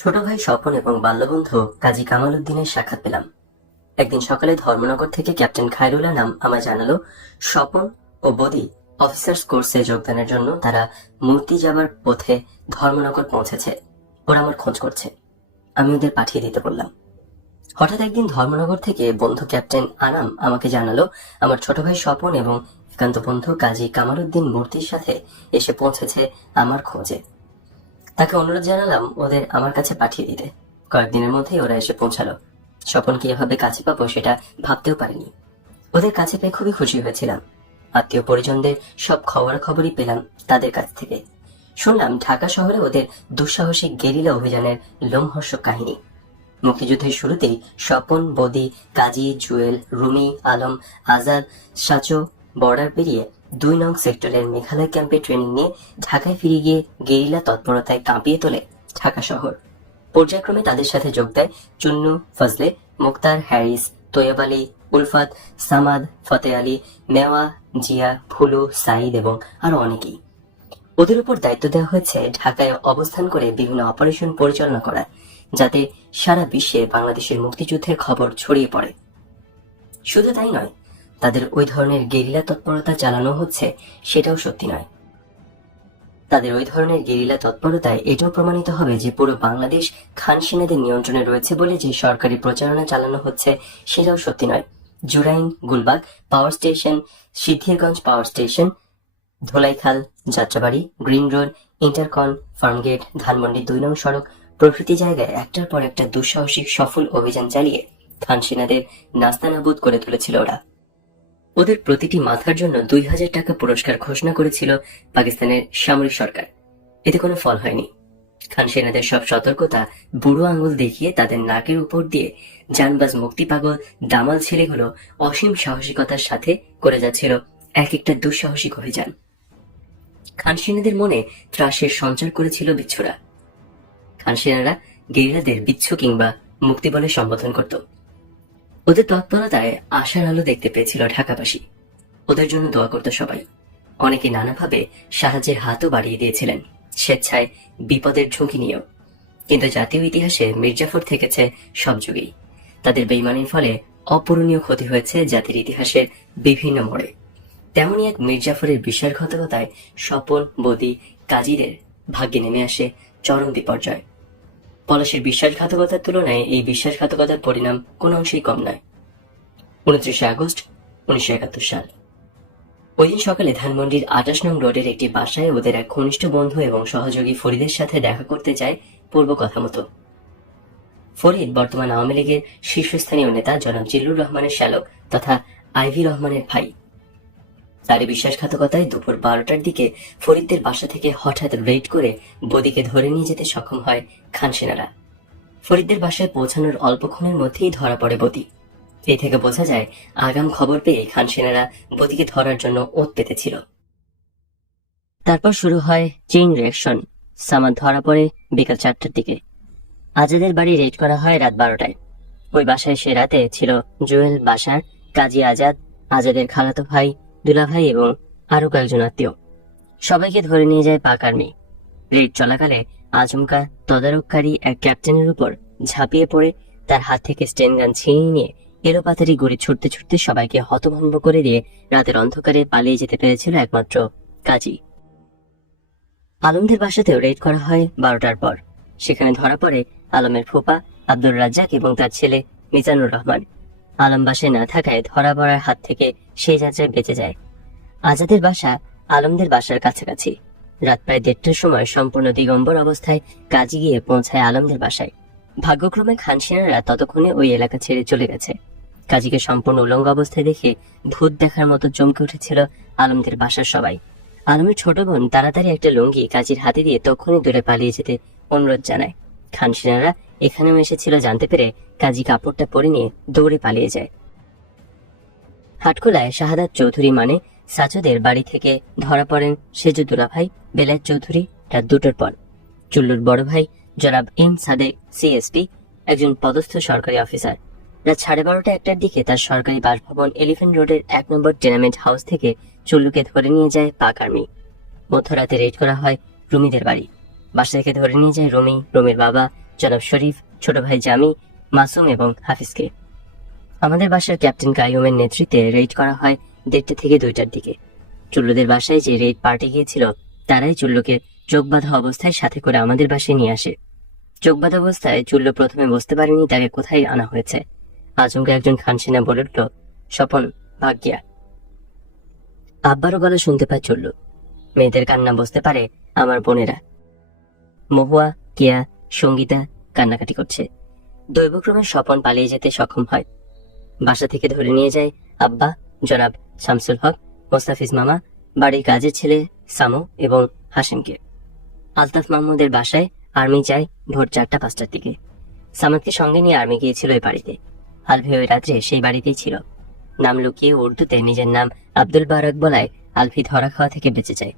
ছোট ভাই স্বপন এবং বাল্যবন্ধু কাজী কামাল উদ্দিনের সাক্ষাৎ পেলাম। একদিন সকালে ধর্মনগর থেকে ক্যাপ্টেন খায়রুল্লাহ নাম আমায় জানালো, স্বপন ও বদি অফিসার্স কোর্সে যোগদানের জন্য তারা মূর্তি যাবার পথে ধর্মনগর পৌঁছেছে। ওরা আমার খোঁজ করছে, আমি ওদের পাঠিয়ে দিতে বললাম। হঠাৎ একদিন ধর্মনগর থেকে বন্ধু ক্যাপ্টেন আনাম আমাকে জানালো, আমার ছোট ভাই স্বপন এবং একান্ত বন্ধু কাজী কামাল উদ্দিন মূর্তির সাথে এসে পৌঁছেছে আমার খোঁজে। তাকে অনুরোধ জানালাম ওদের আমার কাছে পাঠিয়ে দিতে। কয়েকদিনের মধ্যেই ওরা এসে পৌঁছালো। স্বপনকে এভাবে কাছে পাবো সেটা ভাবতেও পারিনি। ওদের কাছে পেয়ে খুবই খুশি হয়েছিলাম। আত্মীয় পরিজনদের সব খবরাখবরই পেলাম তাদের কাছ থেকে। শুনলাম ঢাকা শহরে ওদের দুঃসাহসিক গেরিলা অভিযানের লোমহর্ষক কাহিনী। মুক্তিযুদ্ধের শুরুতেই স্বপন, বদি, কাজী, জুয়েল, রুমি, আলম, আজাদ, সাচো বর্ডার পেরিয়ে 2 নং সেক্টরের মেঘালয় ক্যাম্পে ট্রেনিং নিয়ে ঢাকায় ফিরে গিয়ে গেরিলা তৎপরতায় কাঁপিয়ে তোলে ঢাকা শহর। পর্যায়ক্রমে তাদের সাথে যোগ দেয় চুন্নু, ফজলে, মুক্তার, হ্যারিস, তৈয়ব আলী, উলফাত, সামাদ, ফতে আলী, মেওয়া, জিয়া, ফুলু, সাইদ এবং আরো অনেকেই। ওদের উপর দায়িত্ব দেওয়া হয়েছে ঢাকায় অবস্থান করে বিভিন্ন অপারেশন পরিচালনা করা, যাতে সারা বিশ্বে বাংলাদেশের মুক্তিযুদ্ধের খবর ছড়িয়ে পড়ে। শুধু তাই নয়, তাদের ওই ধরনের গেরিলা তৎপরতা চালানো হচ্ছে সেটাও সত্যি নয়। তাদের ওই ধরনের গেরিলা তৎপরতায় এটাও প্রমাণিত হবে যে পুরো বাংলাদেশ খান সেনাদের নিয়ন্ত্রণে রয়েছে বলে যে সরকারি প্রচারণা চালানো হচ্ছে সেটাও সত্যি নয়। Jurain, Gulbag power station, Siddhirganj power station, Dholaikhal, Jatrabari, green road, Intercon, Farmgate, Dhanmondi 2 নং সড়ক প্রভৃতি জায়গায় একটার পর একটা দুঃসাহসিক সফল অভিযান চালিয়ে খান সেনাদের নাস্তানাবুদ করে তুলেছিল ওরা। ওদের প্রতিটি মাথার জন্য 2000 টাকা পুরস্কার ঘোষণা করেছিল পাকিস্তানের সামরিক সরকার। এতে কোনো ফল হয়নি। খান সেনাদের সব সতর্কতা বুড়ো আঙুল দেখিয়ে তাদের নাকের উপর দিয়ে জানবাজ মুক্তি পাগল দামাল ছেলেগুলো অসীম সাহসিকতার সাথে করে যাচ্ছিল এক একটা দুঃসাহসিক অভিযান। খান সেনাদের মনে ত্রাসের সঞ্চার করেছিল বিচ্ছুরা। খান সেনারা গেরিলাদের বিচ্ছু কিংবা মুক্তি বলে সম্বোধন করত। ওদের তৎপরতায় আশার আলো দেখতে পেয়েছিল ঢাকাবাসী। ওদের জন্য দোয়া করত সবাই। অনেকে নানাভাবে সাহায্যের হাতও বাড়িয়ে দিয়েছিলেন, স্বেচ্ছায় বিপদের ঝুঁকি নিয়েও। কিন্তু জাতীয় ইতিহাসে মির্জাফর থেকেছে সব যুগেই। তাদের বেইমানির ফলে অপূরণীয় ক্ষতি হয়েছে জাতির ইতিহাসের বিভিন্ন মোড়ে। তেমনই এক মির্জাফরের বিশ্বাসঘাতকতায় স্বপন, বদি, কাজীদের ভাগ্যে নেমে আসে চরম বিপর্যয়। পলাশের বিশ্বাসঘাতকতার তুলনায় এই বিশ্বাসঘাতকতার পরিণাম কোনো অংশেই কম নয়। 29 আগস্ট 1971 সাল। ওই দিন সকালে ধানমন্ডির 28 নং রোডের একটি বাসায় ওদের এক ঘনিষ্ঠ বন্ধু এবং সহযোগী ফরিদের সাথে দেখা করতে যায় পূর্ব কথা মতো। ফরিদ বর্তমান আওয়ামী লীগের শীর্ষস্থানীয় নেতা জনাব জিল্লুর রহমানের শ্যালক তথা আইভি রহমানের ভাই। তারই বিশ্বাসঘাতকতায় দুপুর 12টার দিকে ফরিদদের বাসা থেকে হঠাৎ রেড করে বদিকে ধরে নিয়ে যেতে সক্ষম হয় খান সেনারা। ফরিদদের বাসায় পৌঁছানোর অল্পক্ষণের মধ্যেই ধরা পড়ে বদি। এই থেকে বোঝা যায় আগাম খবর পেয়ে খান সেনারা বদিকে ধরার জন্য ওত পেতেছিল। তারপর শুরু হয় চেইন রিঅ্যাকশন। সামাদ ধরা পড়ে বিকাল 4টার দিকে। আজাদের বাড়ি রেড করা হয় রাত 12টায়। ওই বাসায় সে রাতে ছিল জুয়েল, বাসার, কাজী আজাদ, আজাদের খালাতো ভাই, দুলা ভাই এবং আরো কয়েকজন আত্মীয়। সবাইকে ধরে নিয়ে যায় পাক আর্মি। রেড চলাকালে আচমকা তদারককারী এক ক্যাপ্টেনের উপর ঝাঁপিয়ে পড়ে তার হাত থেকে স্টেন গান ছিনিয়ে নিয়ে এলোপাতাড়ি গুলি ছুটতে ছুটতে সবাইকে হতভম্ব করে দিয়ে রাতের অন্ধকারে পালিয়ে যেতে পেরেছিল একমাত্র কাজী। আলমদের বাসাতেও রেড করা হয় 12টার পর। সেখানে ধরা পড়ে আলমের ফুপা আব্দুর রাজ্জাক এবং তার ছেলে মিজানুর রহমান। আলম বাসায় না থাকায় ধরা পড়ার হাত থেকে সেই যাত্রায় বেঁচে যায়। আজাদের বাসা আলমদের বাসার কাছাকাছি। রাত প্রায় 1:30টার সময় সম্পূর্ণ দিগম্বর অবস্থায় কাজী গিয়ে পৌঁছায় আলমদের বাসায়। ভাগ্যক্রমে খান সেনারা ততক্ষণে ওই এলাকা ছেড়ে চলে গেছে। কাজীকে সম্পূর্ণ উলঙ্গ অবস্থায় দেখে ভূত দেখার মতো চমকে উঠেছিল আলমদের বাসার সবাই। আলমের ছোট বোন তাড়াতাড়ি একটা লুঙ্গি কাজীর হাতে দিয়ে তখনই দূরে পালিয়ে যেতে অনুরোধ জানায়। খান সেনারা এখানেও এসেছিল জানতে পেরে কাজী কাপড়টা পরে নিয়ে দৌড়ে পালিয়ে যায়। হাটখোলায় শাহাদাত চৌধুরী মানে সাচদের বাড়ি থেকে ধরা পড়েন সেজু দুলা ভাই বেলায়েত চৌধুরী রাত 2টার পর। চুল্লুর বড় ভাই জনাব এম সাদেক সিএসপি, একজন পদস্থ সরকারি অফিসার। রাত 12:30-1টার দিকে তার সরকারি বাসভবন এলিফ্যান্ট রোডের 1 নম্বর টেনামেন্ট হাউস থেকে চুল্লুকে ধরে নিয়ে যায় পাক আর্মি। মধ্যরাতে রেড করা হয় রুমিদের বাড়ি। বাসা থেকে ধরে নিয়ে যায় রুমির বাবা, জনাব শরীফ, ছোট ভাই জামি, মাসুম এবং হাফিজকে। আমাদের বাসার ক্যাপ্টেন কাইয়ুমের নেতৃত্বে রেড করা হয় 1:30 থেকে 2টার দিকে। চুল্লুদের বাসায় যে রেড পার্টি গিয়েছিল তারাই চুল্লুকে চোখ বাঁধা অবস্থায় সাথে করে আমাদের বাসায় নিয়ে আসে। চোখ বাঁধা অবস্থায় চুল্লু প্রথমে বুঝতে পারেনি তাকে কোথায় আনা হয়েছে। আচমকা একজন খানসেনা বলে উঠল, স্বপন, ভাগ গিয়া। আব্বারও গলা শুনতে পায় চুল্লু। মেয়েদের কান্না বুঝতে পারে আমার বোনেরা। মহুয়া, কেয়া, সঙ্গীতা কান্নাকাটি করছে। দৈবক্রমে স্বপন পালিয়ে যেতে সক্ষম হয়। বাসা থেকে ধরে নিয়ে যায় আব্বা, জনাব শামসুল হক, মোস্তাফিজ মামা, বাড়ির কাজের ছেলে সামু এবং হাসিমকে। আলতাফ মাহমুদের বাসায় আর্মি যায় ভোর 4টা-5টার দিকে। সামাদকে সঙ্গে নিয়ে আর্মি গিয়েছিল ওই বাড়িতে। আলভি ওই রাত্রে সেই বাড়িতেই ছিল। নাম লুকিয়ে উর্দুতে নিজের নাম আব্দুল বারাক বলায় আলভি ধরা খাওয়া থেকে বেঁচে যায়।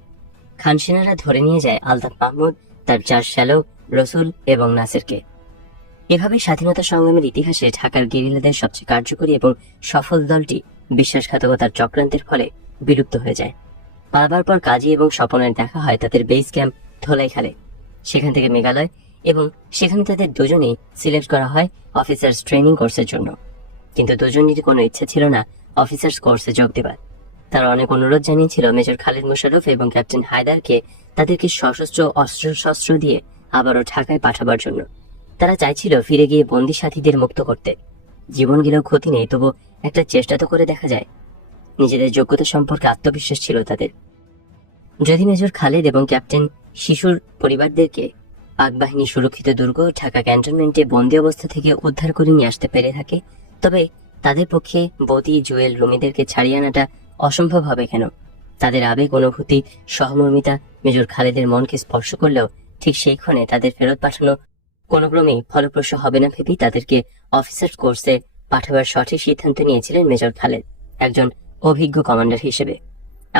খানসেনারা ধরে নিয়ে যায় আলতাফ মাহমুদ, তার 4 শ্যালক রসুল এবং নাসিরকে। এভাবে স্বাধীনতা সংগ্রামের ইতিহাসে ঢাকার গেরিলাদের সবচেয়ে কার্যকরী এবং সফল দলটি বিশ্বাসঘাতকতার চক্রান্তের ফলে বিলুপ্ত হয়ে যায়। পালাবার পর কাজী এবং স্বপনের দেখা হয় তাদের বেস ক্যাম্প ধোলাইখালে। সেখান থেকে মেঘালয়, এবং সেখানে তাদের দুজনেই সিলেক্ট করা হয় অফিসার্স ট্রেনিং কোর্সের জন্য। কিন্তু দুজনেরই কোনো ইচ্ছা ছিল না অফিসার্স কোর্সে যোগ দেবার। তারা অনেক অনুরোধ জানিয়েছিল মেজর খালিদ মোশাররফ এবং ক্যাপ্টেন হায়দারকে তাদেরকে সশস্ত্র অস্ত্রশস্ত্র দিয়ে আবারও ঢাকায় পাঠাবার জন্য। তারা চাইছিল ফিরে গিয়ে বন্দী সাথীদের মুক্ত করতে। জীবন গেলেও ক্ষতি নেই, তবু একটা চেষ্টা তো করে দেখা যায়। নিজেদের যোগ্যতা সম্পর্কে আত্মবিশ্বাস ছিল তাদের। যদি মেজর খালিদ এবং ক্যাপ্টেন শিশুর পরিবারদেরকে পাক বাহিনী সুরক্ষিত দুর্গ ঢাকা ক্যান্টনমেন্টে বন্দী অবস্থা থেকে উদ্ধার করে নিয়ে আসতে পেরে থাকে, তবে তাদের পক্ষে বদি, জুয়েল, রুমিদেরকে ছাড়িয়ে আনাটা অসম্ভব হবে কেন? তাদের আবেগ, অনুভূতি, সহমর্মিতা মেজর খালিদের মনকে স্পর্শ করলেও ঠিক সেই ক্ষণে তাদের ফেরত পাঠানো কোনো ক্রমেই ফলপ্রসূ হবে না ভেবেই তাদেরকে অফিসার্স কোর্সে পাঠাবার সঠিক সিদ্ধান্ত নিয়েছিলেন মেজর খালেদ, একজন অভিজ্ঞ কমান্ডার হিসেবে।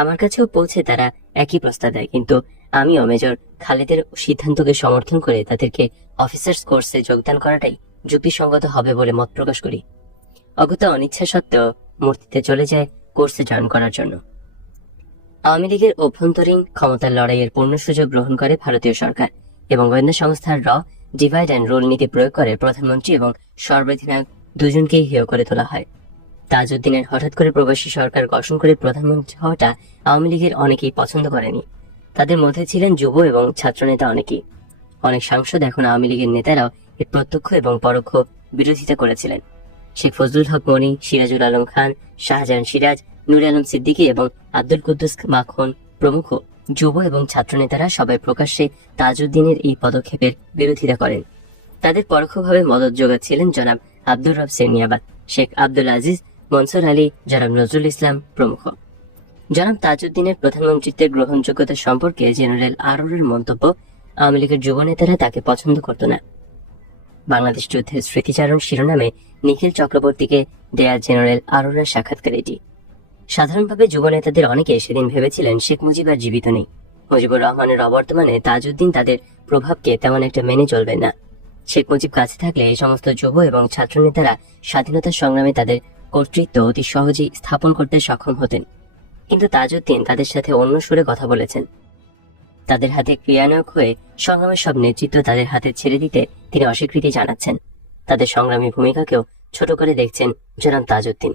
আমার কাছেও পৌঁছে তারা একই প্রস্তাব দেয়, কিন্তু আমিও মেজর খালেদের সিদ্ধান্তকে সমর্থন করে তাদেরকে অফিসার্স কোর্সে যোগদান করাটাই যুক্তিসঙ্গত হবে বলে মত প্রকাশ করি। অগত্যা অনিচ্ছা সত্ত্বেও মূর্তিতে চলে যায় কোর্সে জয়েন করার জন্য। আওয়ামী লীগের অভ্যন্তরীণ ক্ষমতার লড়াইয়ের পূর্ণ সুযোগ গ্রহণ করে ভারতীয় সরকার এবং গোয়েন্দা সংস্থার ডিভাইড অ্যান্ড রুল নীতি প্রয়োগ করে প্রধানমন্ত্রী এবং সর্বাধিনায়ক দুজনকেই হেয় করে তোলা হয়। তাজউদ্দিনের হঠাৎ করে প্রবাসী সরকার গঠন করে প্রধানমন্ত্রী হওয়াটা আওয়ামী লীগের অনেকেই পছন্দ করেনি। তাদের মধ্যে ছিলেন যুব এবং ছাত্রনেতা অনেকেই। অনেক সাংসদ এখন আওয়ামী লীগের নেতারাও এর প্রত্যক্ষ এবং পরোক্ষ বিরোধিতা করেছিলেন। শেখ ফজলুল হক মনি, সিরাজুল আলম খান, শাহজাহান সিরাজ, নুরে আলম সিদ্দিকী এবং আব্দুল কুদ্দুস মাখন প্রমুখ যুব এবং ছাত্রনেতারা সবাই প্রকাশ্যে তাজউদ্দিনের এই পদক্ষেপের বিরোধিতা করেন। তাদের পরোক্ষভাবে মদত যোগাচ্ছিলেন জনাব আব্দুর রব সেরনিয়াবাদ, শেখ আব্দুল আজিজ, মনসুর আলী, জনাব নজরুল ইসলাম প্রমুখ। জনাব তাজউদ্দিনের প্রধানমন্ত্রীত্বের গ্রহণযোগ্যতা সম্পর্কে জেনারেল আরোরার মন্তব্য, আওয়ামী লীগের যুব নেতারা তাকে পছন্দ করত না। বাংলাদেশ যুদ্ধের স্মৃতিচারণ শিরোনামে নিখিল চক্রবর্তীকে দেয়া জেনারেল আরোরার সাক্ষাৎকার এটি। সাধারণভাবে যুব নেতাদের অনেকে সেদিন ভেবেছিলেন শেখ মুজিব আর জীবিত নেই। মুজিবুর রহমানের অবর্তমানে তাজউদ্দিন তাদের প্রভাবকে তেমন একটা মেনে চলবেন না। শেখ মুজিব কাছে থাকলে এই সমস্ত যুব এবং ছাত্র নেতারা স্বাধীনতা সংগ্রামে তাদের কর্তৃত্ব অতি সহজেই স্থাপন করতে সক্ষম হতেন। কিন্তু তাজউদ্দিন তাদের সাথে অন্য সুরে কথা বলেছেন। তাদের হাতে ক্রিয়ান্বয়ক হয়ে সংগ্রামের সব নেতৃত্ব তাদের হাতে ছেড়ে দিতে তিনি অস্বীকৃতি জানাচ্ছেন। তাদের সংগ্রামী ভূমিকাকেও ছোট করে দেখছেন জনাব তাজউদ্দিন।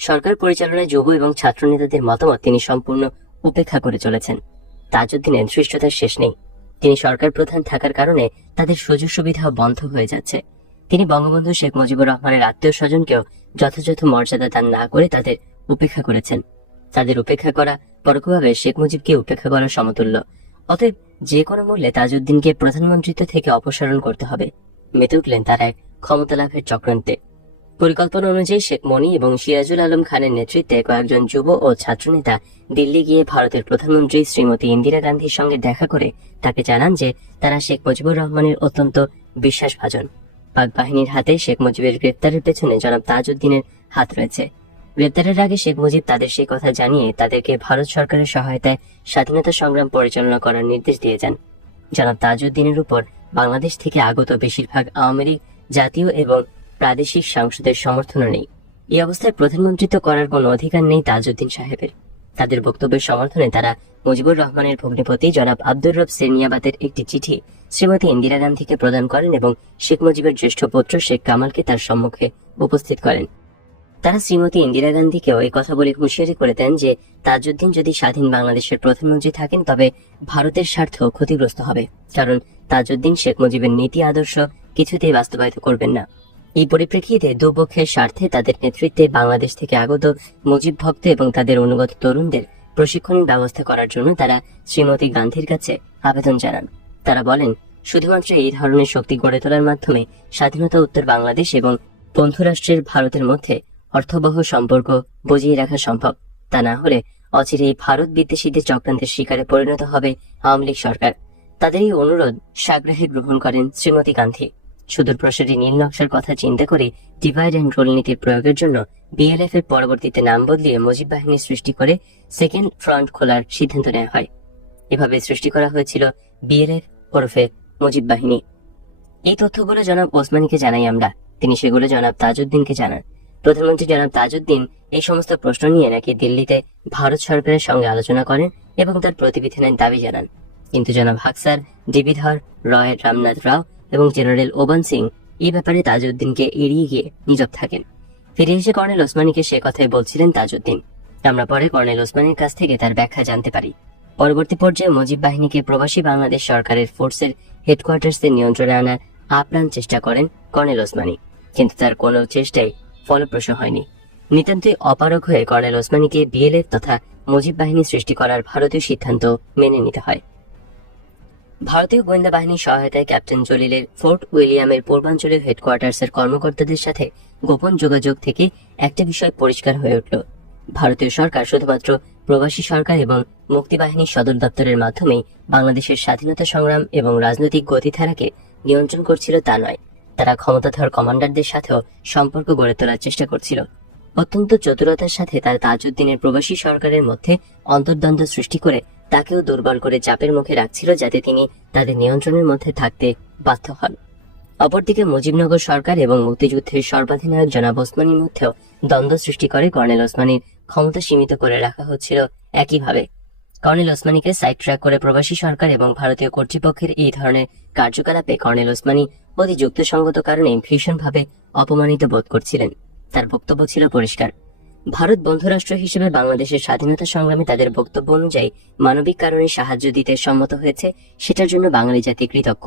সরকার পরিচালনায় যুব এবং ছাত্র নেতাদের মতামত তিনি সম্পূর্ণ উপেক্ষা করে চলেছেন। তাজউদ্দিনের ধৃষ্টতার শেষ নেই। তিনি সরকার প্রধান থাকার কারণে তাদের সুযোগ সুবিধাও বন্ধ হয়ে যাচ্ছে। তিনি বঙ্গবন্ধু শেখ মুজিবুর রহমানের আত্মীয় স্বজনকেও যথাযথ মর্যাদা দান না করে তাদের উপেক্ষা করেছেন। তাদের উপেক্ষা করা পরোক্ষভাবে শেখ মুজিবকে উপেক্ষা করার সমতুল্য। অতএব যে কোনো মূল্যে তাজউদ্দিনকে প্রধানমন্ত্রিত্ব থেকে অপসারণ করতে হবে। মেতে উঠলেন তারা এক ক্ষমতা লাভের চক্রান্তে। পরিকল্পনা অনুযায়ী শেখ মনি এবং সিরাজুল আলম খানের নেতৃত্বে কয়েকজন যুব ও ছাত্রনেতা দিল্লি গিয়ে ভারতের প্রধানমন্ত্রী শ্রীমতী ইন্দিরা গান্ধীর সঙ্গে দেখা করে তাকে জানান যে তারা শেখ মুজিবুর রহমানের অত্যন্ত বিশ্বাসভাজন। পাক বাহিনীর হাতে শেখ মুজিবের গ্রেপ্তারের পেছনে জনাব তাজউদ্দিনের হাত রয়েছে। গ্রেপ্তারের আগে শেখ মুজিব তাদের সেই কথা জানিয়ে তাদেরকে ভারত সরকারের সহায়তায় স্বাধীনতা সংগ্রাম পরিচালনা করার নির্দেশ দিয়ে যান। জনাব তাজউদ্দিনের উপর বাংলাদেশ থেকে আগত বেশিরভাগ আওয়ামী লীগ, জাতীয় এবং প্রাদেশিক সাংসদের সমর্থনও নেই। এই অবস্থায় প্রধানমন্ত্রিত্ব করার কোনো অধিকার নেই তাজউদ্দিন সাহেবের। তাদের বক্তব্যের সমর্থনে তারা মুজিবুর রহমানের ভগ্নিপতি জনাব আব্দুর রব সেরনিয়াবাতের একটি চিঠি শ্রীমতী ইন্দিরা গান্ধীকে প্রদান করেন এবং শেখ মুজিবের জ্যেষ্ঠ পুত্র শেখ কামালকে তার সম্মুখে উপস্থিত করেন। তারা শ্রীমতী ইন্দিরা গান্ধীকেও এই কথা বলে হুঁশিয়ারি করে দেন যে তাজউদ্দিন যদি স্বাধীন বাংলাদেশের প্রধানমন্ত্রী থাকেন তবে ভারতের স্বার্থ ক্ষতিগ্রস্ত হবে, কারণ তাজউদ্দিন শেখ মুজিবের নীতি আদর্শ কিছুতেই বাস্তবায়িত করবেন না। এই পরিপ্রেক্ষিতে দুপক্ষের স্বার্থে তাদের নেতৃত্বে বাংলাদেশ থেকে আগত মুজিব ভক্ত এবং তাদের অনুগত তরুণদের প্রশিক্ষণের ব্যবস্থা করার জন্য তারা শ্রীমতী গান্ধীর কাছে আবেদন জানান। তারা বলেন, শুধুমাত্র এই ধরনের শক্তি গড়ে তোলার মাধ্যমে স্বাধীনতা উত্তর বাংলাদেশ এবং বন্ধুরাষ্ট্রের ভারতের মধ্যে অর্থবহ সম্পর্ক বজিয়ে রাখা সম্ভব। তা না হলে অচিরেই ভারত বিদ্বেষীদের চক্রান্তের শিকারে পরিণত হবে আওয়ামী লীগ সরকার। তাদের এই অনুরোধ সাগ্রহে গ্রহণ করেন শ্রীমতী গান্ধী। সুদূর প্রসারী নীল নকশার কথা চিন্তা করে ডিভাইড অ্যান্ড রোল নীতির প্রয়োগের জন্য বিএলএফ এর পরবর্তীতে নাম বদলিয়ে মুজিব বাহিনী সৃষ্টি করে সেকেন্ড ফ্রন্ট খোলার সিদ্ধান্ত নেওয়া হয়। এভাবে সৃষ্টি করা হয়েছিল বিএলএফ ওরফে মুজিব বাহিনী। এই তথ্যগুলো জনাব ওসমানীকে জানাই আমরা, তিনি সেগুলো জনাব তাজউদ্দিনকে জানান। প্রধানমন্ত্রী জনাব তাজউদ্দিন এই সমস্ত প্রশ্ন নিয়ে নাকি দিল্লিতে ভারত সরকারের সঙ্গে আলোচনা করেন এবং তার প্রতিবিধানের দাবি জানান, কিন্তু জনাব হাকসার, ডিবিধর, রয় রামনাথ রাও এবং জেনারেল ওবান সিং এই ব্যাপারে তাজউদ্দিনকে এড়িয়ে গিয়ে নীরব থাকেন। ফিরে এসে কর্নেল ওসমানীকে সে কথাই বলছিলেন তাজউদ্দিন। আমরা পরে কর্নেল ওসমানীর কাছ থেকে তার ব্যাখ্যা জানতে পারি। পরবর্তী পর্যায়ে মুজিব বাহিনীকে প্রবাসী বাংলাদেশ সরকারের ফোর্সের হেডকোয়ার্টার্সের নিয়ন্ত্রণে আনার আপ্রাণ চেষ্টা করেন কর্নেল ওসমানী, কিন্তু তার কোনো চেষ্টাই ফলপ্রসূ হয়নি। নিতান্তই অপারগ হয়ে কর্নেল ওসমানীকে বিএলএফ তথা মুজিব বাহিনী সৃষ্টি করার ভারতীয় সিদ্ধান্ত মেনে নিতে হয়। ভারতীয় গোয়েন্দা বাহিনীর সহায়তায় ক্যাপ্টেন জলিলের ফোর্ট উইলিয়ামের পূর্বাঞ্চলীয় হেডকোয়ার্টার্সের কর্মকর্তাদের সাথে গোপন যোগাযোগ থেকে একটা বিষয় পরিষ্কার হয়ে উঠল। ভারতীয় সরকার শুধুমাত্র প্রবাসী সরকার এবং মুক্তিবাহিনীর সদর দপ্তরের মাধ্যমেই বাংলাদেশের স্বাধীনতা সংগ্রাম এবং রাজনৈতিক গতিধারাকে নিয়ন্ত্রণ করছিল তা নয়, তারা ক্ষমতাধর কমান্ডারদের সাথেও সম্পর্ক গড়ে তোলার চেষ্টা করছিল। অত্যন্ত চতুরতার সাথে তারা তাজউদ্দিনের প্রবাসী সরকারের মধ্যে অন্তর্দ্বন্দ্ব সৃষ্টি করে তাকেও দুর্বল করে চাপের মুখে রাখছিল, যাতে তিনি তাদের নিয়ন্ত্রণের মধ্যে থাকতে বাধ্য হন। অপরদিকে মুজিবনগর সরকার এবং মুক্তিযুদ্ধের সর্বাধিনায়ক জনাব ওসমানীর মধ্যেও দ্বন্দ্ব সৃষ্টি করে কর্নেল ওসমানীর ক্ষমতা সীমিত করে রাখা হচ্ছিল। একইভাবে কর্নেল ওসমানীকে সাইড ট্র্যাক করে প্রবাসী সরকার এবং ভারতীয় কর্তৃপক্ষের এই ধরনের কার্যকলাপে কর্নেল ওসমানী অতি যুক্তিসঙ্গত কারণে ভীষণভাবে অপমানিত বোধ করছিলেন। তার বক্তব্য ছিল পরিষ্কার, ভারত বন্ধুরাষ্ট্র হিসেবে বাংলাদেশের স্বাধীনতা সংগ্রামে তাদের বক্তব্য অনুযায়ী মানবিক কারণে সাহায্য দিতে সম্মত হয়েছে, সেটার জন্য বাঙালি জাতি কৃতজ্ঞ।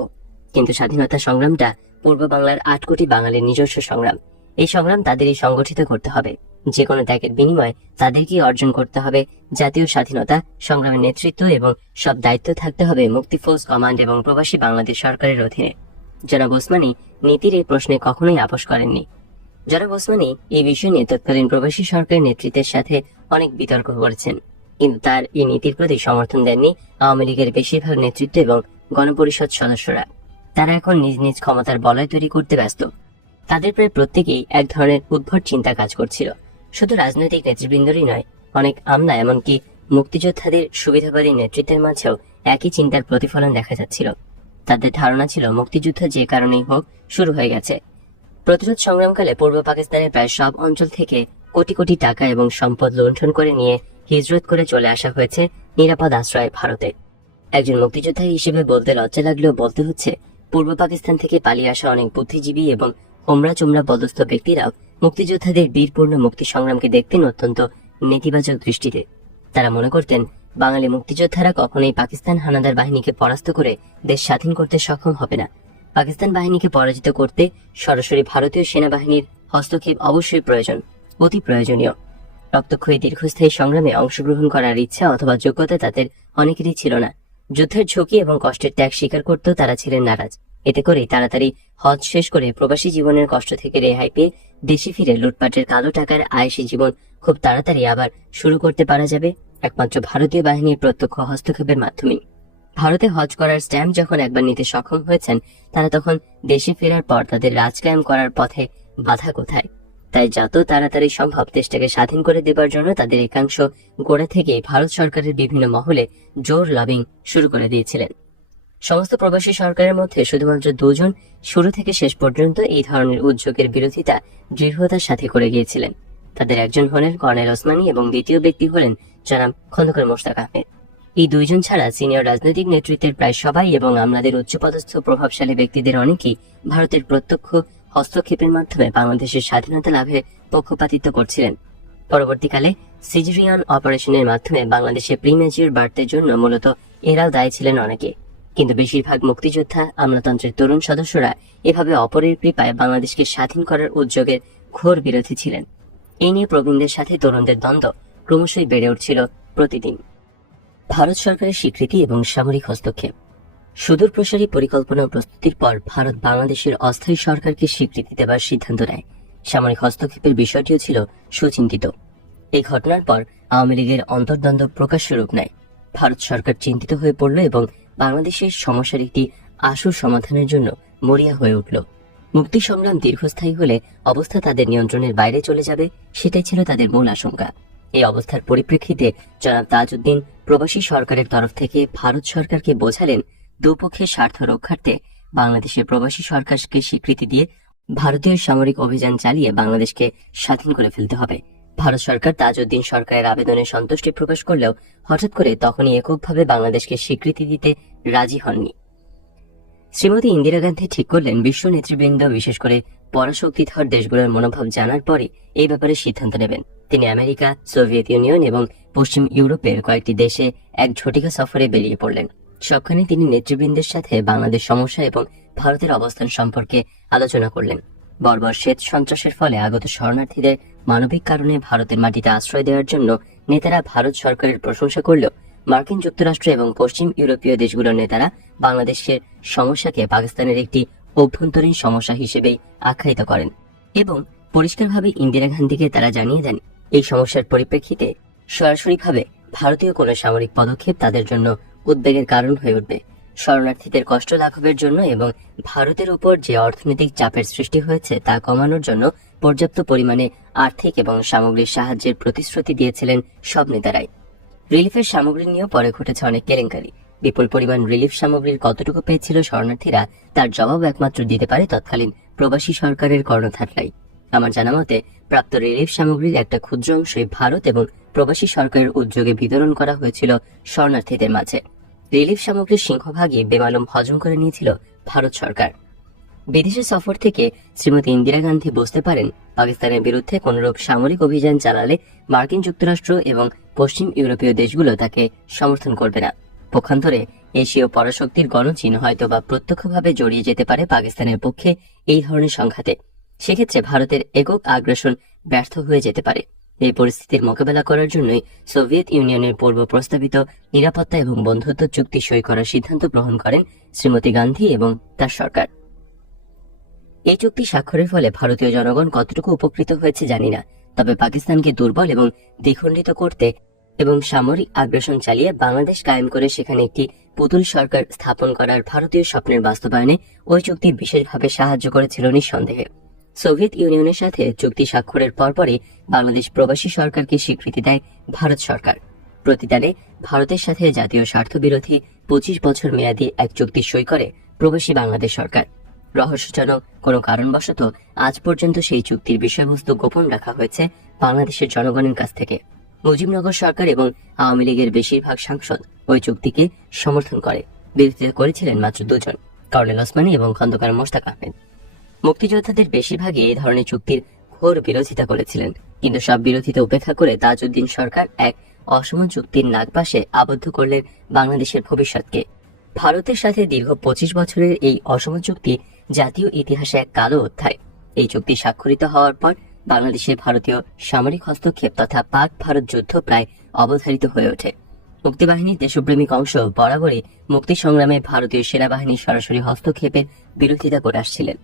কিন্তু স্বাধীনতা সংগ্রামটা পূর্ব বাংলার 8 কোটি বাঙালির নিজস্ব সংগ্রাম। এই সংগ্রাম তাদেরই সংগঠিত করতে হবে। যে কোনো ত্যাগের বিনিময়ে তাদেরকেই অর্জন করতে হবে জাতীয় স্বাধীনতা সংগ্রামের নেতৃত্ব, এবং সব দায়িত্ব থাকতে হবে মুক্তি ফৌজ কমান্ড এবং প্রবাসী বাংলাদেশ সরকারের অধীনে। জনাব ওসমানী নীতির এই প্রশ্নে কখনোই আপোস করেননি। জনাব ওসমানী এই বিষয় নিয়ে তৎকালীন প্রবাসী সরকারের নেতৃত্বের সাথে অনেক বিতর্ক করেছেন, কিন্তু তার এই নীতির প্রতি সমর্থন দেননি আওয়ামী লীগের বেশিরভাগ নেতৃত্ব এবং গণপরিষদ সদস্যরা। তারা এখন নিজ নিজ ক্ষমতার বলয় তৈরি করতে ব্যস্ত। তাদের প্রায় প্রত্যেকেই এক ধরনের উদ্ভট চিন্তা কাজ করছিল। শুধু রাজনৈতিক নেতৃবৃন্দরই নয়, অনেক আমলা এমনকি মুক্তিযোদ্ধাদের সুবিধাবাদী নেতৃত্বের মাঝেও একই চিন্তার প্রতিফলন দেখা যাচ্ছিল। তাদের ধারণা ছিল মুক্তিযুদ্ধ যে কারণেই হোক শুরু হয়ে গেছে। প্রতিরোধ সংগ্রামকালে পূর্ব পাকিস্তানের প্রায় সব অঞ্চল থেকে কোটি কোটি টাকা এবং সম্পদ লুণ্ঠন করে নিয়ে হিজরত করে চলে আসা হয়েছে নিরাপদ আশ্রয় ভারতে। একজন মুক্তিযোদ্ধা হিসেবে বলতে লজ্জা লাগলেও বলতে হচ্ছে, পূর্ব পাকিস্তান থেকে পালিয়ে আসা অনেক বুদ্ধিজীবী এবং হোমরা চোমরা পদস্থ ব্যক্তিরাও মুক্তিযোদ্ধাদের বীরপূর্ণ মুক্তি সংগ্রামকে দেখতেন অত্যন্ত নেতিবাচক দৃষ্টিতে। তারা মনে করতেন বাঙালি মুক্তিযোদ্ধারা কখনোই পাকিস্তান হানাদার বাহিনীকে পরাস্ত করে দেশ স্বাধীন করতে সক্ষম হবে না। পাকিস্তান বাহিনীকে পরাজিত করতে সরাসরি ভারতীয় সেনাবাহিনীর হস্তক্ষেপ অবশ্যই প্রয়োজন, অতি প্রয়োজনীয়। রক্তক্ষয়ী দীর্ঘস্থায়ী সংগ্রামে অংশগ্রহণ করার ইচ্ছা অথবা যোগ্যতা তাদের অনেকেরই ছিল না। যুদ্ধের ঝুঁকি এবং কষ্টের ত্যাগ স্বীকার করতেও তারা ছিলেন নারাজ। এতে করেই তাড়াতাড়ি হজ শেষ করে প্রবাসী জীবনের কষ্ট থেকে রেহাই পেয়ে দেশে ফিরে লুটপাটের কালো টাকার আয়েশি জীবন খুব তাড়াতাড়ি আবার শুরু করতে পারা যাবে একমাত্র ভারতীয় বাহিনীর প্রত্যক্ষ হস্তক্ষেপের মাধ্যমে। ভারতে হজ করার স্ট্যাম্প যখন একবার নিতে সক্ষম হয়েছেন, তারা তখন দেশে ফেরার পর তাদের রাজ কায়েম করার পথে বাধা কোথায়? তাই যত তাড়াতাড়ি সম্ভব দেশটাকে স্বাধীন করে দেবার জন্য তাদের একাংশ গোড়া থেকে ভারত সরকারের বিভিন্ন মহলে জোর লবিং শুরু করে দিয়েছিলেন। সমস্ত প্রবাসী সরকারের মধ্যে শুধুমাত্র 2 জন শুরু থেকে শেষ পর্যন্ত এই ধরনের উদ্যোগের বিরোধিতা দৃঢ়তার সাথে করে গিয়েছিলেন। তাদের একজন হলেন কর্নেল ওসমানী এবং দ্বিতীয় ব্যক্তি হলেন জনাব খন্দকার মোশতাক আহমেদ। এই দুইজন ছাড়া সিনিয়র রাজনৈতিক নেতৃত্বের প্রায় সবাই এবং আমাদের উচ্চপদস্থ প্রভাবশালী ব্যক্তিদের অনেকেই ভারতের প্রত্যক্ষ হস্তক্ষেপের মাধ্যমে বাংলাদেশের স্বাধীনতা লাভে পক্ষপাতিত্ব করছিলেন। পরবর্তীকালে সিজরিয়ান অপারেশনের মাধ্যমে বাংলাদেশে প্রিম্যাচিউর বার্থের জন্য মূলত এরাও দায়ী ছিলেন অনেকে, কিন্তু বেশিরভাগ মুক্তিযোদ্ধা আমলাতন্ত্রের তরুণ সদস্যরা এভাবে অপরের কৃপায় বাংলাদেশকে স্বাধীন করার উদ্যোগের ঘোর বিরোধী ছিলেন। এই নিয়ে প্রবীণদের সাথে তরুণদের দ্বন্দ্ব ক্রমশই বেড়ে উঠছিল প্রতিদিন। ভারত সরকারের স্বীকৃতি এবং সামরিক হস্তক্ষেপ। সুদূর প্রসারী পরিকল্পনা ও প্রস্তুতির পর ভারত বাংলাদেশের অস্থায়ী সরকারকে স্বীকৃতি দেবার সিদ্ধান্ত নেয়। সামরিক হস্তক্ষেপের বিষয়টিও ছিল সুচিন্তিত। এই ঘটনার পর আওয়ামী লীগের অন্তর্দ্বন্দ্ব প্রকাশ্য রূপ নেয়। ভারত সরকার চিন্তিত হয়ে পড়ল এবং বাংলাদেশের সমস্যার একটি আশু সমাধানের জন্য মরিয়া হয়ে উঠল। মুক্তি সংগ্রাম দীর্ঘস্থায়ী হলে অবস্থা তাদের নিয়ন্ত্রণের বাইরে চলে যাবে, সেটাই ছিল তাদের মূল আশঙ্কা। এই অবস্থার পরিপ্রেক্ষিতে জনাব তাজউদ্দিন প্রবাসী সরকারের তরফ থেকে ভারত সরকারকে বোঝালেন, দুপক্ষের স্বার্থ রক্ষার্থে বাংলাদেশের প্রবাসী সরকারকে স্বীকৃতি দিয়ে ভারতীয় সামরিক অভিযান চালিয়ে বাংলাদেশকে স্বাধীন করে ফেলতে হবে। ভারত সরকার তাজউদ্দিন সরকারের আবেদনে সন্তুষ্টি প্রকাশ করলেও হঠাৎ করে তখনই এককভাবে বাংলাদেশকে স্বীকৃতি দিতে রাজি হননি। শ্রীমতী ইন্দিরা গান্ধী ঠিক করলেন বিশ্ব নেতৃবৃন্দ, বিশেষ করে পরাশক্তিধর দেশগুলোর মনোভাব জানার পরে এই ব্যাপারে সিদ্ধান্ত নেবেন। তিনি আমেরিকা, সোভিয়েত ইউনিয়ন এবং পশ্চিম ইউরোপের কয়েকটি দেশে এক ঝটিকা সফরে বেরিয়ে পড়লেন। সবখানে তিনি নেতৃবৃন্দের সাথে বাংলাদেশ সমস্যা এবং ভারতের অবস্থান সম্পর্কে আলোচনা করলেন। বর্বর শ্বেত সন্ত্রাসের ফলে আগত শরণার্থীদের মানবিক কারণে ভারতের মাটিতে আশ্রয় দেওয়ার জন্য নেতারা ভারত সরকারের প্রশংসা করলেও মার্কিন যুক্তরাষ্ট্র এবং পশ্চিম ইউরোপীয় দেশগুলোর নেতারা বাংলাদেশের সমস্যাকে পাকিস্তানের একটি অভ্যন্তরীণ সমস্যা হিসেবেই আখ্যায়িত করেন এবং পরিষ্কারভাবে ইন্দিরা গান্ধীকে তারা জানিয়ে দেন এই সমস্যার পরিপ্রেক্ষিতে সরাসরিভাবে ভারতীয় কোনো সামরিক পদক্ষেপ তাদের জন্য উদ্বেগের কারণ হয়ে উঠবে। শরণার্থীদের কষ্ট লাঘবের জন্য এবং ভারতের উপর যে অর্থনৈতিক চাপের সৃষ্টি হয়েছে তা কমানোর জন্য পর্যাপ্ত পরিমাণে আর্থিক এবং সামগ্রিক সাহায্যের প্রতিশ্রুতি দিয়েছিলেন সব নেতারাই। রিলিফের সামগ্রী নিয়েও পরে ঘটেছে অনেক কেলেঙ্কারি। বিপুল পরিমাণ রিলিফ সামগ্রীর কতটুকু পেয়েছিল শরণার্থীরা তার জবাব একমাত্র দিতে পারে তৎকালীন প্রবাসী সরকারের কর্ণধাররাই। আমার জানা মতে প্রাপ্ত রিলিফ সামগ্রীর একটা ক্ষুদ্র অংশই ভারত এবং প্রবাসী সরকারের উদ্যোগে বিতরণ করা হয়েছিল শরণার্থীদের মাঝে। রিলিফ সামগ্রীর সিংহভাগই বেমালুম হজম করে নিয়েছিল ভারত সরকার। বিদেশে সফর থেকে শ্রীমতী ইন্দিরা গান্ধী বুঝতে পারেন পাকিস্তানের বিরুদ্ধে কোনরূপ সামরিক অভিযান চালালে মার্কিন যুক্তরাষ্ট্র এবং পশ্চিম ইউরোপীয় দেশগুলো তাকে সমর্থন করবে না। পক্ষান্তরে এশীয় পরাশক্তির গণচীন হয়তো বা প্রত্যক্ষভাবে জড়িয়ে যেতে পারে পাকিস্তানের পক্ষে এই ধরনের সংঘাতে। সেক্ষেত্রে ভারতের একক আগ্রাসন ব্যর্থ হয়ে যেতে পারে। এই পরিস্থিতির মোকাবেলা করার জন্যই সোভিয়েত ইউনিয়নের পূর্ব প্রস্তাবিত নিরাপত্তা এবং বন্ধুত্ব চুক্তি সই করার সিদ্ধান্ত গ্রহণ করেন শ্রীমতী গান্ধী এবং তার সরকার। এই চুক্তি স্বাক্ষরের ফলে ভারতীয় জনগণ কতটুকু উপকৃত হয়েছে জানি না, তবে পাকিস্তানকে দুর্বল এবং দ্বিখণ্ডিত করতে এবং সামরিক আগ্রাসন চালিয়ে বাংলাদেশ কায়েম করে সেখানে একটি পুতুল সরকার স্থাপন করার ভারতীয় স্বপ্নের বাস্তবায়নে ওই চুক্তি বিশেষভাবে সাহায্য করেছিল নিঃসন্দেহে। সোভিয়েত ইউনিয়নের সাথে চুক্তি স্বাক্ষরের পরপরই বাংলাদেশ প্রবাসী সরকারকে স্বীকৃতি দেয় ভারত সরকার। প্রতিদানে ভারতের সাথে জাতীয় স্বার্থবিরোধী 25 বছর মেয়াদী এক চুক্তি সই করে প্রবাসী বাংলাদেশ সরকার। রহস্যজনক কোনো কারণবশত আজ পর্যন্ত সেই চুক্তির বিষয়বস্তু গোপন রাখা হয়েছে বাংলাদেশের জনগণের কাছ থেকে। মুজিবনগর সরকার এবং আওয়ামী লীগের বেশিরভাগ সাংসদ ওই চুক্তিকে সমর্থন করে। বিরোধিতা করেছিলেন মাত্র দুজন, কর্নেল ওসমানী এবং খন্দকার মোশতাক আহমেদ। মুক্তিযোদ্ধাদের বেশিরভাগই এই ধরনের চুক্তির ঘোর বিরোধিতা করেছিলেন, কিন্তু সব বিরোধিতা উপেক্ষা করে তাজউদ্দিন সরকার এক অসম চুক্তির নাগপাশে আবদ্ধ করলেন বাংলাদেশের ভবিষ্যৎকে। ভারতের সাথে দীর্ঘ 25 বছরের এই অসম চুক্তি জাতীয় ইতিহাসে এক কালো অধ্যায়। এই চুক্তি স্বাক্ষরিত হওয়ার পর বাংলাদেশের ভারতীয় সামরিক হস্তক্ষেপ তথা পাক ভারত যুদ্ধ প্রায় অবধারিত হয়ে ওঠে। মুক্তিবাহিনীর দেশপ্রেমিক অংশ বরাবরই মুক্তি সংগ্রামে ভারতীয় সেনাবাহিনীর সরাসরি হস্তক্ষেপের বিরোধিতা করে আসছিলেন।